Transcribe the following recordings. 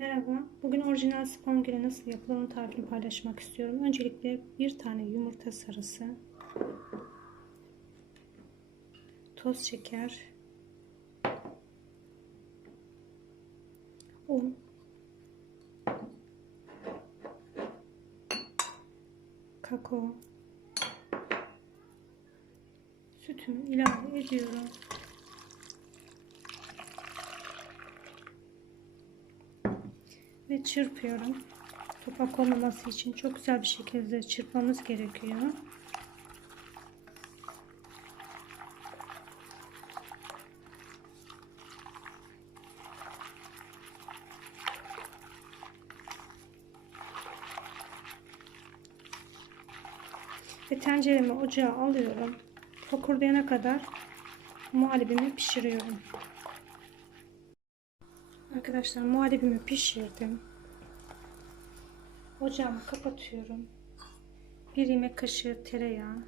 Merhaba. Bugün orijinal spangile nasıl yapılır onun tarifini paylaşmak istiyorum. Öncelikle bir tane yumurta sarısı, toz şeker, un, kakao, sütümü ilave ediyorum. Ve çırpıyorum. Topak olmaması için çok güzel bir şekilde çırpmamız gerekiyor. Ve tenceremi ocağa alıyorum. Fokurdayana kadar muhallebimi pişiriyorum. Arkadaşlar muhallebimi pişirdim. Ocağımı kapatıyorum. Bir yemek kaşığı tereyağı.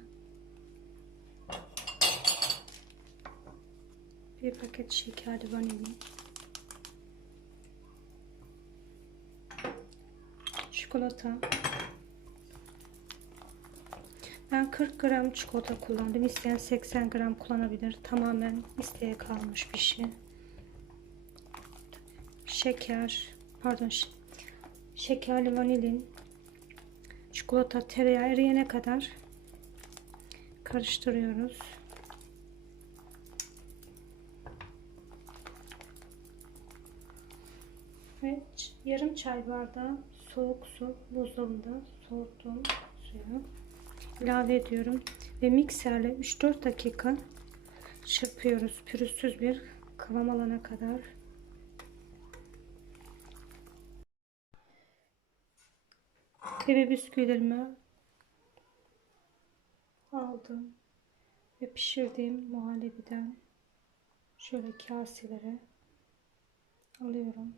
Bir paket şekerli vanilya. Çikolata. Ben 40 gram çikolata kullandım. İsteyen 80 gram kullanabilir. Tamamen isteğe kalmış bir şey. Şeker, pardon, şekerli vanilin, çikolata, tereyağı eriyene kadar karıştırıyoruz. Ve yarım çay bardağı soğuk su buzdolabında soğuttuğum suyu ilave ediyorum ve mikserle 3-4 dakika çırpıyoruz pürüzsüz bir kıvam alana kadar. Bebe bisküvilerimi aldım. Ve pişirdiğim muhallebiden şöyle kaselere alıyorum.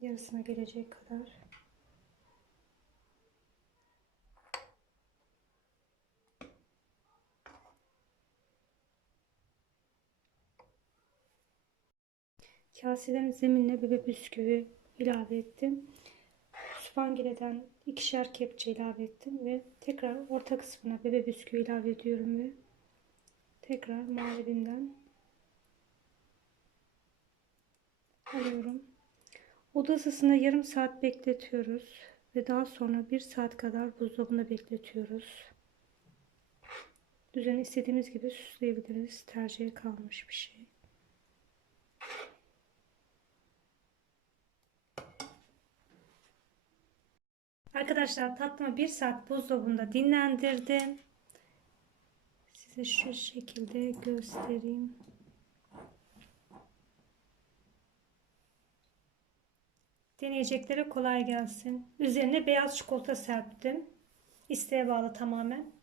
Yarısına gelecek kadar Kaselerin zeminine bebe bisküvi ilave ettim. Süpangileden ikişer kepçe ilave ettim ve tekrar orta kısmına bebe bisküvi ilave ediyorum ve tekrar muhallebinden alıyorum. Oda ısısında yarım saat bekletiyoruz ve daha sonra bir saat kadar buzdolabında bekletiyoruz. Düzeni istediğimiz gibi süsleyebiliriz. Tercihe kalmış bir şey. Arkadaşlar tatlımı bir saat buzdolabında dinlendirdim. Size şu şekilde göstereyim. Deneyeceklere kolay gelsin. Üzerine beyaz çikolata serptim. İsteğe bağlı tamamen.